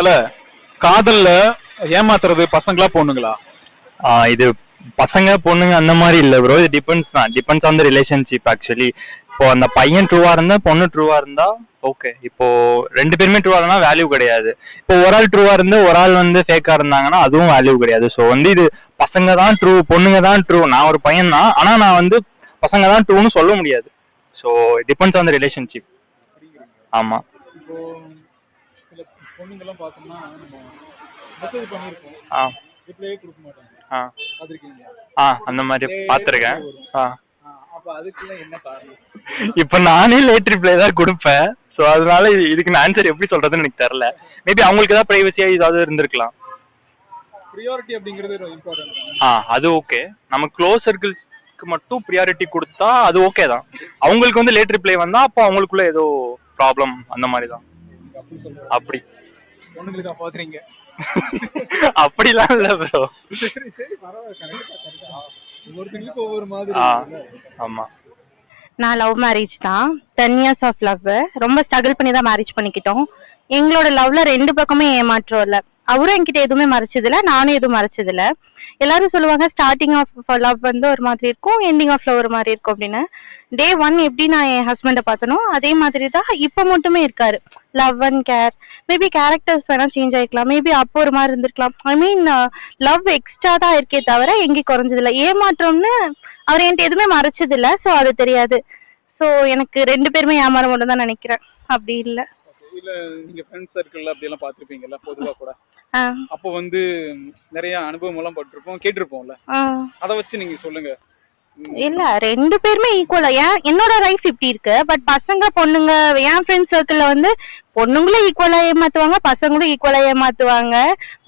தல காதல்ல ஏமாத்துறது பசங்களா பொண்ணுங்களா? இது பசங்க பொண்ணுங்க அந்த மாதிரி இல்ல ப்ரோ. இது depends on the relationship actually. இப்போ அந்த பையன் ட்ரூவா இருந்தா பொண்ணு ட்ரூவா இருந்தா ஓகே. இப்போ ரெண்டு பேருமே ட்ரூவா இருந்தா வேல்யூ கிடையாது. இப்போ ஒரு ஆள் ட்ரூவா இருந்து ஒரு ஆள் வந்து ஃபேக்கா இருந்தாங்கன்னா அதுவும் வேல்யூ கிடையாது. ஸோ வந்து இது பசங்க தான் ட்ரூ பொண்ணுங்க தான் ட்ரூ. நான் ஒரு பையன் தான், ஆனா நான் வந்து பசங்க தான் ட்ரூன்னு சொல்ல முடியாது. So depends on the relationship. ஆமா. இப்போ சில பொண்ணுங்கெல்லாம் பார்த்தோம்னா நம்ம மெசேஜ் பண்ணியிருக்கோம், ஆ ரிப்ளையே கொடுக்க மாட்டாங்க. ஆ பார்த்துருக்கீங்களா? அந்த மாதிரி பார்த்துருக்கேன். ஆ அப்ப அதுக்கெல்லாம் என்ன காரணம்? இப்ப நானே லேட் ரிப்ளை தான் கொடுப்பேன். ஸோ அதனால இதுக்கு நான் ஆன்சர் எப்படி சொல்றதுன்னு எனக்கு தெரியல. மேபி அவங்களுக்கு ஏதாவது பிரைவசியா ஏதாவது இருந்திருக்கலாம். ப்ரியாரிட்டி அப்படிங்கிறது இம்பார்ட்டன்ட். அது ஓகே. நம்ம க்ளோஸ் சர்க்கிள்ஸ்க்கு மட்டும் ப்ரியாரிட்டி கொடுத்தா அது ஓகே தான். அவங்களுக்கு வந்து லேட் ரிப்ளை வந்தா அப்போ அவங்களுக்குள்ள ஏதோ ப்ராப்ளம் அந்த மாதிரி தான். அப்படி பொண்ணுங்களுக்கு பாக்குறீங்க? அப்படிலாம் இல்ல ப்ரோ. சரி பரவாயில்ல. ஒவ்வொருத்தங்களுக்கும் ஒவ்வொரு மாதிரி. ஆமா. நான் லவ் மேரேஜ் தான். 10 இயர்ஸ் ஆஃப் லவ். ரொம்ப ஸ்ட்ரகிள் பண்ணி தான் மேரேஜ் பண்ணிக்கிட்டோம். எங்களோட லவ்ல ரெண்டு பக்கமே ஏமாற்றம் இல்ல. அவரும் என்கிட்ட எதுவுமே மறைச்சது இல்ல, நானும் எதுவும் மறைச்சது இல்ல. எல்லாரும் சொல்லுவாங்க ஸ்டார்டிங் ஆஃப் லவ் வந்து ஒரு மாதிரி இருக்கும், எண்டிங் ஆஃப் லவ் ஒரு மாதிரி இருக்கும் அப்படின்னு. டே 1 எப்படி நான் என் ஹஸ்பண்டை பார்த்தனோ அதே மாதிரி தான் இப்ப மட்டுமே இருக்காரு. Love and care. Maybe characters வேணா சேஞ்ச் ஆயிக்கலாம், மேபி அப்போ ஒரு மாதிரி இருந்திருக்கலாம். ஐ மீன் லவ் எக்ஸ்ட்ரா தான் இருக்கே தவிர எங்கேயும் குறைஞ்சது இல்ல. ஏமாற்றம்னு அவர் என்கிட்ட எதுவுமே மறைச்சது இல்ல, சோ அது தெரியாது. சோ எனக்கு ரெண்டு பேருமே ஏமாற மட்டும் தான் நினைக்கிறேன், அப்படி இல்ல. இல்ல நீங்க ஃப்ரெண்ட்ஸ் சர்க்கிள்ல அப்படி எல்லாம் பாத்துருப்பீங்கல்ல பொதுவா கூட. ஆ, அப்போ வந்து நிறைய அனுபவம் எல்லாம் பட்டிருப்போம், கேட்டிருப்போம்ல. ஆ. அத வச்சு நீங்க சொல்லுங்க. இல்ல ரெண்டு பேருமே ஈக்குவலா. ஏன் என்னோட லைஃப் இப்படி இருக்கு, பட் பசங்க பொண்ணுங்க என் ஃப்ரெண்ட்ஸ் சர்க்கிள்ல வந்து பொண்ணுங்களும் ஈக்குவலா ஏமாத்துவாங்க, பசங்களும் ஈக்குவலா ஏமாத்துவாங்க.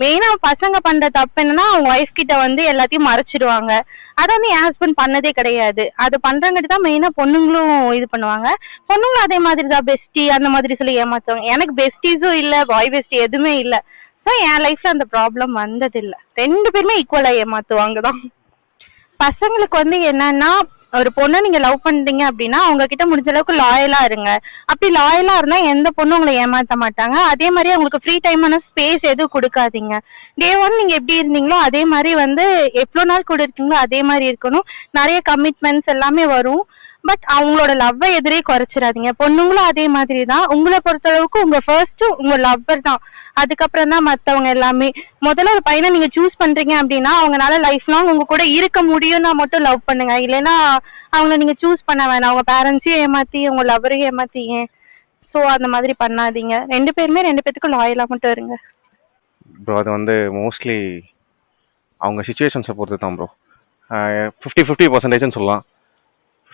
மெயினா பசங்க பண்ற தப்பு என்னன்னா அவங்க ஒய்ஃப் கிட்ட வந்து எல்லாத்தையும் மறைச்சிடுவாங்க. அத வந்து என் ஹஸ்பண்ட் பண்ணதே கிடையாது. அது பண்றங்காட்டி தான் மெயினா பொண்ணுங்களும் இது பண்ணுவாங்க. பொண்ணுங்களும் அதே மாதிரி தான் பெஸ்டி அந்த மாதிரி சொல்லி ஏமாத்துவாங்க. எனக்கு பெஸ்டிஸும் இல்ல, பாய் பெஸ்டி எதுவுமே இல்ல. So என் லைஃப்ல அந்த ப்ராப்ளம் வந்தது இல்ல. ரெண்டு பேருமே ஈக்குவலா ஏமாத்துவாங்க தான். பசங்களுக்கு வந்து என்னன்னா, ஒரு பொண்ணை நீங்க லவ் பண்றீங்க அப்படின்னா அவங்க கிட்ட முடிஞ்ச அளவுக்கு லாயலா இருங்க. அப்படி லாயலா இருந்தா எந்த பொண்ணும் உங்களை ஏமாத்த மாட்டாங்க. அதே மாதிரி அவங்களுக்கு ஃப்ரீ டைமான ஸ்பேஸ் எதுவும் கொடுக்காதீங்க. டே 1 நீங்க எப்படி இருந்தீங்களோ அதே மாதிரி வந்து எவ்வளவு நாள் கூட இருக்கீங்களோ அதே மாதிரி இருக்கணும். நிறைய கமிட்மெண்ட்ஸ் எல்லாமே வரும். பட் அவங்களோட லவ்வை எதிரே குறைச்சிடாதீங்க. பொண்ணுங்களும் அதே மாதிரி தான். உங்களை பொறுத்த அளவுக்கு உங்க ஃபர்ஸ்ட் உங்க லவ்வர் தான், அதுக்கப்புறம் தான் மத்தவங்க எல்லாமே. முதல்ல ஒரு பையனை நீங்க சூஸ் பண்றீங்க அப்படின்னா அவங்களால லைஃப் லாங் உங்க கூட இருக்க முடியும்னா மட்டும் லவ் பண்ணுங்க. இல்லைன்னா அவங்கள நீங்க சூஸ் பண்ண வேணாம். அவங்க பேரண்ட்ஸையும் ஏமாத்தி உங்க லவ்வரையும் ஏமாத்தி ஏன். சோ அந்த மாதிரி பண்ணாதீங்க. ரெண்டு பேருமே ரெண்டு பேத்துக்கும் லாயலா மட்டும் இருங்க. ப்ரோ அது வந்து மோஸ்ட்லி அவங்க சுச்சுவேஷன்ஸை பொறுத்து தான் ப்ரோ. 50-50% சொல்லலாம்.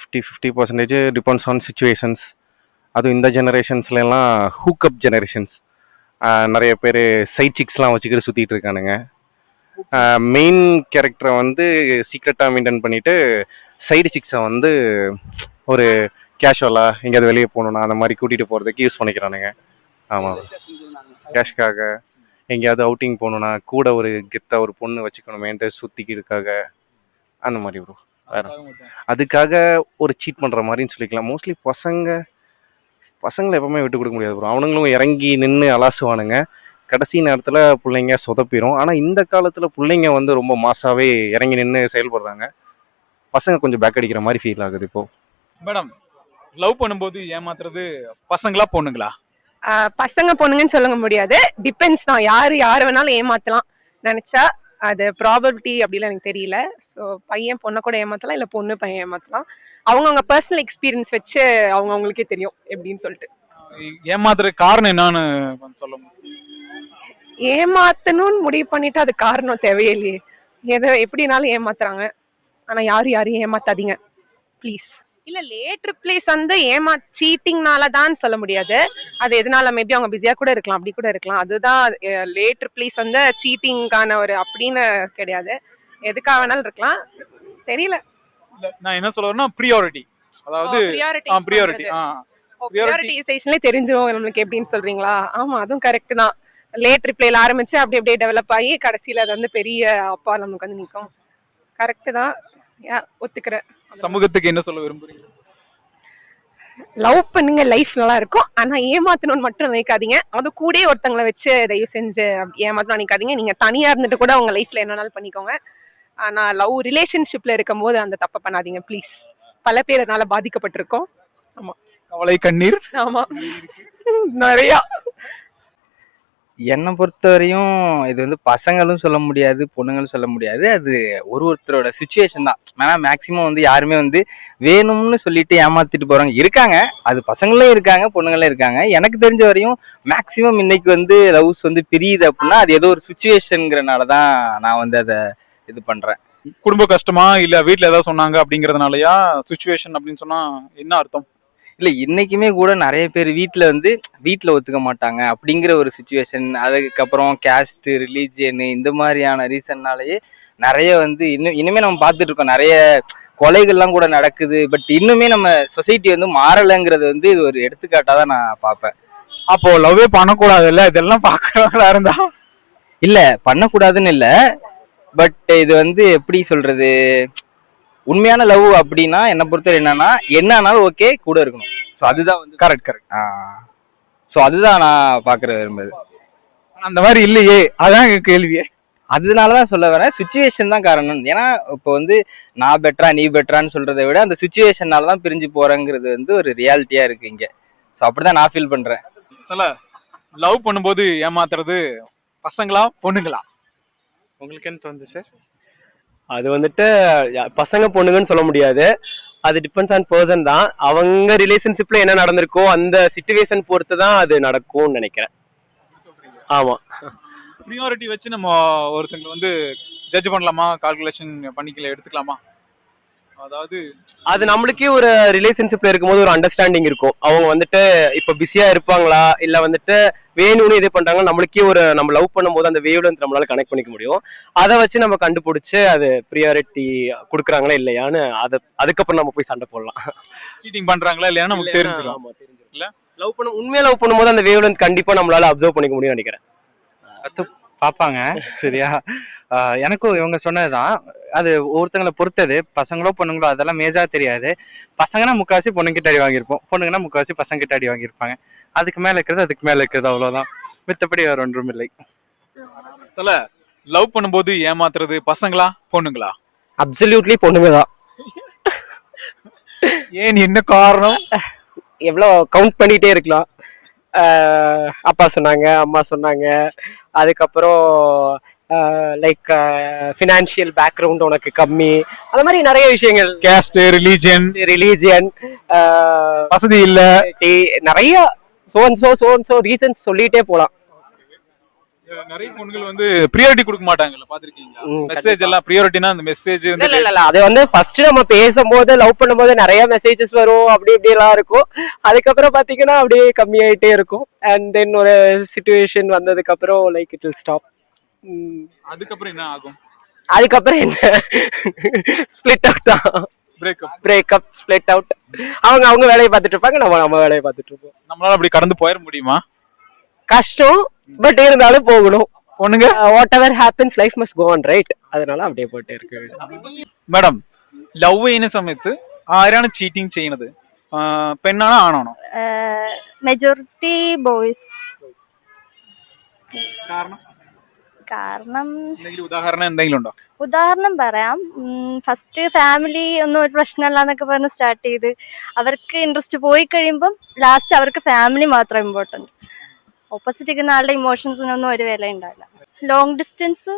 50-50% டிபெண்ட்ஸ் ஆன் சுச்சுவேஷன்ஸ். அதுவும் இந்த ஜெனரேஷன்ஸ்லாம் ஹூக்கப் ஜெனரேஷன்ஸ். நிறைய பேர் சைட் சிக்ஸ்லாம் வச்சுக்கிட்டு சுற்றிட்டு இருக்கானுங்க. மெயின் கேரக்டரை வந்து சீக்ரெட்டாக மெயின்டைன் பண்ணிட்டு சைடு சிக்ஸை வந்து ஒரு கேஷுவலாக எங்கேயாவது வெளியே போகணுன்னா அந்த மாதிரி கூட்டிகிட்டு போகிறதுக்கு யூஸ் பண்ணிக்கிறானுங்க. ஆமாம், கேஷ்காக எங்கேயாவது அவுட்டிங் போகணுன்னா கூட ஒரு கெத்தாக ஒரு பொண்ணு வச்சுக்கணுமேன்ட்டு சுற்றிக்கிறதுக்காக அந்த மாதிரி ப்ரோ. வேற அதுக்காக ஒரு சீட் பண்ணுற மாதிரின்னு சொல்லிக்கலாம். மோஸ்ட்லி பசங்களை எப்பவுமே விட்டு கொடுக்க முடியாது ப்ரோ. அவனுங்களும் இறங்கி நின்று அலாசுவானுங்க. கடைசி நேரத்தில் பிள்ளைங்க சொதப்பிடும். ஆனால் இந்த காலத்தில் பிள்ளைங்க வந்து ரொம்ப மாசாவே இறங்கி நின்று செயல்படுறாங்க. பசங்க கொஞ்சம் பேக் அடிக்கிற மாதிரி ஃபீல் ஆகுது இப்போ. மேடம், லவ் பண்ணும்போது ஏமாத்துறது பசங்களா பொண்ணுங்களா? பசங்க பொண்ணுங்கன்னு சொல்ல முடியாது, டிபெண்ட்ஸ் தான். யாரு வேணாலும் ஏமாத்தலாம் நினைச்சா. அது ப்ராபபிலிட்டி அப்படிலாம் எனக்கு தெரியல. ஸோ பையன் பொண்ணை கூட ஏமாத்தலாம், இல்லை பொண்ணு பையன் ஏமாத்தலாம். அவங்கவுங்க பர்சனல் எக்ஸ்பீரியன்ஸ் வச்சு அவங்கவுங்களுக்கே தெரியும் எப்படின்னு சொல்லிட்டு. ஏமாத்துற காரணம் என்னன்னு கொஞ்சம் சொல்ல முடியும்? ஏமாத்தணும்னு முடிவு பண்ணிட்டு அது காரணம் தேவையில்லையே. எப்படினாலும் ஏமாத்துறாங்க. ஆனா யாரையும் ஏமாத்தாதீங்க ப்ளீஸ். இல்ல லேட் ரிப்ளேஸ் வந்து சீட்டிங்னால தான் சொல்ல முடியாது. அது எதனால மேபி அவங்க பிஸியா கூட இருக்கலாம், அப்படி கூட இருக்கலாம். அதுதான் லேட் ரிப்ளேஸ் வந்து சீட்டிங்கான ஒரு அப்படின்னு கிடையாது. எதுக்காக வேணாலும் இருக்கலாம், தெரியல. நான் என்ன சொல்றேன்னா ப்ரியாரிட்டி, அதாவது ப்ரியாரிட்டிசேஷன்ல தெரிஞ்சிரும் நம்மளுக்கு எப்படின்னு சொல்றீங்களா? ஆமா, அதுவும் கரெக்ட் தான். லேட் ரிப்ளைல ஆரம்பிச்சு அப்படி அப்படியே டெவலப் ஆகி கடைசியில அது வந்து பெரிய அப்பா நமக்கு வந்து நிற்கும். கரெக்ட் தான், ஒத்துக்கிறேன். சமூகத்துக்கு என்ன சொல்ல விரும்புறீங்க? லவ் பண்ணுங்க, லைஃப் நல்லா இருக்கும். ஆனா ஏமாத்தணும்னு மட்டும் நினைக்காதீங்க. அது கூடயே ஒருத்தங்களை வச்சு தயவு செஞ்சு ஏமாத்தணும் நினைக்காதீங்க. நீங்க தனியா இருந்துட்டு கூட உங்க லைஃப்ல என்னனாலும் பண்ணிக்கோங்க. ஆனா லவ் ரிலேஷன்ஷிப்ல இருக்கும் போது அந்த தப்பை பண்ணாதீங்க ப்ளீஸ். பல பேர் அதனால பாதிக்கப்பட்டிருக்கோம். ஆமா. கவலை கண்ணீர். ஆமா. நிறைய. என்னை பொறுத்தவரையும் இது வந்து பசங்களும் சொல்ல முடியாது, பொண்ணுங்களும் சொல்ல முடியாது. அது ஒருத்தரோட சுச்சுவேஷன் தான். ஆனா மேக்சிமம் வந்து யாருமே வந்து வேணும்னு சொல்லிட்டு ஏமாத்திட்டு போறவங்க இருக்காங்க. அது பசங்களும் இருக்காங்க, பொண்ணுங்களும் இருக்காங்க. எனக்கு தெரிஞ்ச வரையும் மேக்சிமம் இன்னைக்கு வந்து லவ்ஸ் வந்து பிரியுது அப்படின்னா அது ஏதோ ஒரு சுச்சுவேஷன்ங்கிறனால தான் நான் வந்து அதை இது பண்றேன். குடும்ப கஷ்டமா இல்ல வீட்ல ஏதாவது சொன்னாங்க அப்படிங்கறதுனாலயா சுச்சுவேஷன் அப்படின்னு சொன்னா என்ன அர்த்தம்? இல்ல இன்னைக்குமே கூட நிறைய பேர் வீட்ல ஒத்துக்க மாட்டாங்க அப்படிங்கிற ஒரு சுச்சுவேஷன். அதுக்கப்புறம் கேஸ்ட், ரிலீஜியன் இந்த மாதிரியான ரீசன்னாலேயே நிறைய வந்து இன்னுமே நம்ம பார்த்துட்டு இருக்கோம். நிறைய கொலைகள்லாம் கூட நடக்குது. பட் இன்னுமே நம்ம சொசைட்டி வந்து மாறலைங்கிறது வந்து இது ஒரு எடுத்துக்காட்டா தான் நான் பார்ப்பேன். அப்போ லவ்வே பண்ணக்கூடாதுல்ல, இதெல்லாம் பாக்குறவங்களா இருந்தா? இல்ல பண்ணக்கூடாதுன்னு இல்ல. பட் இது வந்து எப்படி சொல்றது, உண்மையான லவ் அப்படின்னா என்னை பொறுத்தவரை என்னன்னா என்ன ஆனாலும் ஓகே கூட இருக்கணும். ஸோ அதுதான் வந்து கரெக்ட். ஸோ அதுதான் நான் பார்க்கற விரும்புது. அந்த மாதிரி இல்லையே, அதான் எங்க கேள்வியே. அதனாலதான் சொல்ல வரேன், சுச்சுவேஷன் தான் காரணம். ஏன்னா இப்போ வந்து நான் பெட்டரா நீ பெட்டரான்னு சொல்றதை விட அந்த சுச்சுவேஷனால தான் பிரிஞ்சு போறேங்கிறது வந்து ஒரு ரியாலிட்டியா இருக்கு இங்க. ஸோ அப்படிதான் நான் ஃபீல் பண்றேன். லவ் பண்ணும்போது ஏமாத்துறது பசங்களா பொண்ணுங்களா? உங்களுக்கு என்ன தோணுது சார்? அது வந்துட்டு பசங்க பொண்ணுங்கன்னு சொல்ல முடியாது. அது டிபெண்ட்ஸ் ஆன் பர்சன் தான். அவங்க ரிலேஷன்ஷிப்ல என்ன நடந்திருக்கோ அந்த சிச்சுவேஷன் பொறுத்து தான் அது நடக்கும்னு நினைக்கிறேன். ஆமா. ப்ரியாரிட்டி வச்சு நம்ம ஒருத்தங்க வந்து ஜட்ஜ் பண்ணலாமா, கால்குலேஷன் பண்ணிக்கல எடுத்துக்கலாமா? அதாவது அது நம்மளுக்கே ஒரு ரிலேஷன்ஷிப்ல இருக்கும்போது ஒரு அண்டர்ஸ்டாண்டிங் இருக்கும். அவங்க வந்துட்டு இப்ப பிஸியா இருப்பாங்களா இல்ல வந்துட்டு வேணும்னு இது பண்றாங்க, நம்மளுக்கே ஒரு நம்ம லவ் பண்ணும்போது அந்த வேவ்ல நம்மளால கனெக்ட் பண்ணிக்க முடியும். அதை வச்சு நம்ம கண்டுபிடிச்சு அது ப்ரியாரிட்டி கொடுக்குறாங்களா இல்லையான்னு அதுக்கப்புறம் நம்ம போய் சண்டை போடலாம். சீட்டிங் பண்றாங்களா இல்லையா நமக்கு தெரிஞ்சுக்கலாம். ஆமா, தெரிஞ்சிடும். இல்ல உண்மையா லவ் பண்ணும்போது அந்த வேவ்ல கண்டிப்பா நம்மளால அப்சர்வ் பண்ணிக்க முடியும் நினைக்கிறேன். பார்ப்பாங்க. சரியா? எனக்கும் இவங்க சொன்னதுதான். அது ஒருத்தங்களை பொறுத்தது. பசங்களோ பொண்ணுங்களோ அதெல்லாம் மேஜா தெரியாது. பசங்கன்னா முக்காவாசி பொண்ணுங்கிட்ட அடி வாங்கியிருப்போம், பொண்ணுங்கன்னா முக்காவாசி பசங்க கிட்ட அடி வாங்கியிருப்பாங்க. அதுக்கு மேல இருக்கிறது அவ்வளவுதான். மித்தபடி வேற ஒன்றும் இல்லை. லவ் பண்ணும்போது ஏமாத்துறது பசங்களா பொண்ணுங்களா? அப்சல்யூட்லி பொண்ணுங்க தான். ஏன், என்ன காரணம்? எவ்வளவு கவுண்ட் பண்ணிட்டே இருக்கலாம். அப்பா சொன்னாங்க, அம்மா சொன்னாங்க, அதுக்கப்புறம் லைக் ஃபினான்ஷியல் பேக்ரவுண்ட் உனக்கு கம்மி, அந்த மாதிரி நிறைய விஷயங்கள். கேஸ்ட், ரிலீஜியன், வசதி இல்ல, நிறைய ரீசன்ஸ் சொல்லிட்டே போலாம். நிறைய பொண்ணுகள் வந்து ப்ரியாரிட்டி கொடுக்க மாட்டாங்கல்ல, பாத்திருக்கீங்களா? மெசேஜ் எல்லாம் ப்ரியாரிட்டினா அந்த மெசேஜ் இல்ல அது வந்து ஃபர்ஸ்ட் நம்ம பேசும்போது லவ் பண்ணும்போது நிறைய மெசேஜஸ் வரும், அப்படி இப்படி எல்லாம் இருக்கும். அதுக்கப்புறம் பாத்தீங்கன்னா அப்படியே கம்மியாயிட்டே இருக்கும். அண்ட் தென் ஒரு சிச்சுவேஷன் வந்ததுக்கு அப்புறம் லைக் இட் வில் ஸ்டாப். அதுக்கப்புறம் என்ன ஆகும்? அதுக்கப்புறம் என்ன, ஸ்பிளிட் அவுட் தான். Breakup, split out. அவங்க வேலையை பார்த்துட்டு இருப்பாங்க, நம்ம வேலையை பார்த்துட்டு இருப்போம். நம்மளால அப்படி கடந்து போயிட முடியுமா? கஷ்டம், பட் இருந்தாலும் போகணும். பொண்ணுங்க whatever happens life must go on, right? அதனால அப்படியே போயிட்டே இருக்கு. மேடம், ലവ് ചെയ്യുന്ന സമയത്ത് ആരാണ് ചീറ്റിംഗ് ചെയ്യുന്നത്? പെണ്ണാണോ ആണാണോ? Majority boys. കാരണം കാരണം ഉദാഹരണം എന്തെങ്കിലും ഉണ്ടോ? ഉദാഹരണം പറയാം. ഫസ്റ്റ് ഫാമിലി ഒന്നും ഒരു പ്രശ്നമല്ല എന്നൊക്കെ പറഞ്ഞ് സ്റ്റാർട്ട് ചെയ്ത് അവർക്ക് ഇൻട്രസ്റ്റ് പോയി കഴിയുമ്പം ലാസ്റ്റ് അവർക്ക് ഫാമിലി മാത്രം ഇമ്പോർട്ടന്റ്. ഓപ്പോസിറ്റ് ഇരിക്കുന്ന ആളുടെ ഇമോഷൻസിനൊന്നും ഒരു വില ഉണ്ടാവില്ല. ലോങ് ഡിസ്റ്റൻസ്,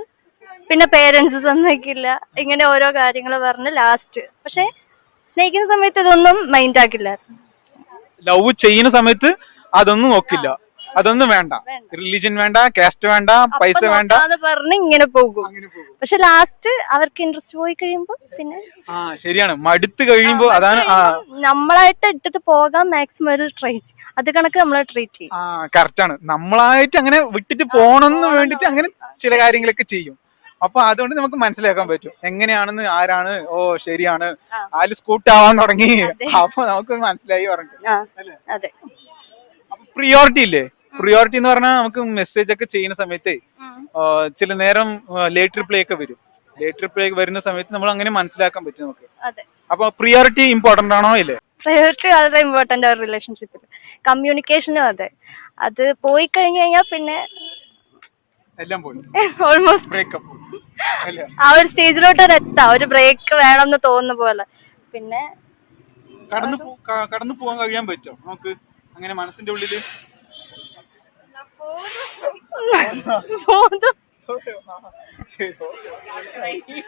പിന്നെ പേരൻസ് സമ്മതിക്കില്ല, ഇങ്ങനെ ഓരോ കാര്യങ്ങൾ പറഞ്ഞ് ലാസ്റ്റ്. പക്ഷെ സ്നേഹിക്കുന്ന സമയത്ത് ഇതൊന്നും മൈൻഡ് ആക്കില്ലായിരുന്നു. ലവ് ചെയ്യുന്ന സമയത്ത് അതൊന്നും നോക്കില്ല, അതൊന്നും വേണ്ട, റിലീജിയൻ വേണ്ട, കാസ്റ്റ് വേണ്ട, പൈസ വേണ്ട പറഞ്ഞ് ഇങ്ങനെ പോകും. പക്ഷെ ലാസ്റ്റ് അവർക്ക് ഇൻട്രസ്റ്റ് പോയി കഴിയുമ്പോ പിന്നെ ശരിയാണ്, മടുത്ത് കഴിയുമ്പോ അതാണ് നമ്മളായിട്ട് ഇട്ടിട്ട് പോകാൻ മാക്സിമം ഒരു ട്രൈ, അത് കണക്ക് നമ്മളെ ട്രീറ്റ് ചെയ്യും. കറക്റ്റ് ആണ്. നമ്മളായിട്ട് അങ്ങനെ വിട്ടിട്ട് പോണെന്ന് വേണ്ടിട്ട് അങ്ങനെ ചില കാര്യങ്ങളൊക്കെ ചെയ്യും. അപ്പൊ അതുകൊണ്ട് നമുക്ക് മനസ്സിലാക്കാൻ പറ്റും എങ്ങനെയാണെന്ന്, ആരാണ് ഓ ശരിയാണ്, ആര് സ്കൂട്ട് ആവാൻ തുടങ്ങി, അപ്പൊ നമുക്ക് മനസ്സിലായി പറഞ്ഞു. അതെ. അപ്പൊ പ്രിയോറിറ്റി ഇല്ലേ? പ്രിയോറിറ്റി എന്ന് പറഞ്ഞാൽ നമുക്ക് മെസ്സേജ് ഒക്കെ ചെയ്യുന്ന സമയത്ത് ചില നേരം ലേറ്റ് റിപ്ലൈ ഒക്കെ വരും. ലേറ്റ് റിപ്ലൈ വരുന്ന സമയത്ത് നമ്മൾ അങ്ങനെ മനസ്സിലാക്കാൻ പറ്റും നമുക്ക്. അപ്പൊ പ്രിയോറിറ്റി ഇമ്പോർട്ടന്റ് ആണോ ഇല്ലേ? പ്രയോറിറ്റി വളരെ ഇമ്പോർട്ടന്റ് ആ റിലേഷൻഷിപ്പിൽ. കമ്മ്യൂണിക്കേഷനും അതെ. അത് പോയി കഴിഞ്ഞു കഴിഞ്ഞാൽ പിന്നെ എല്ലാം പോയി ഓൾമോസ്റ്റ് ബ്രേക്കപ്പ് അല്ലേ? ആ ഒരു സ്റ്റേജിലോട്ട് അത് എത്താം. ഒരു ബ്രേക്ക് വേണമെന്ന് തോന്നുന്ന പോലെ. പിന്നെ കടന്നു പോകാൻ കഴിയാൻ പറ്റുമോ നമുക്ക് അങ്ങനെ മനസ്സിന്റെ ഉള്ളില്? പോകുന്നു. ശരി, ഓക്കേ.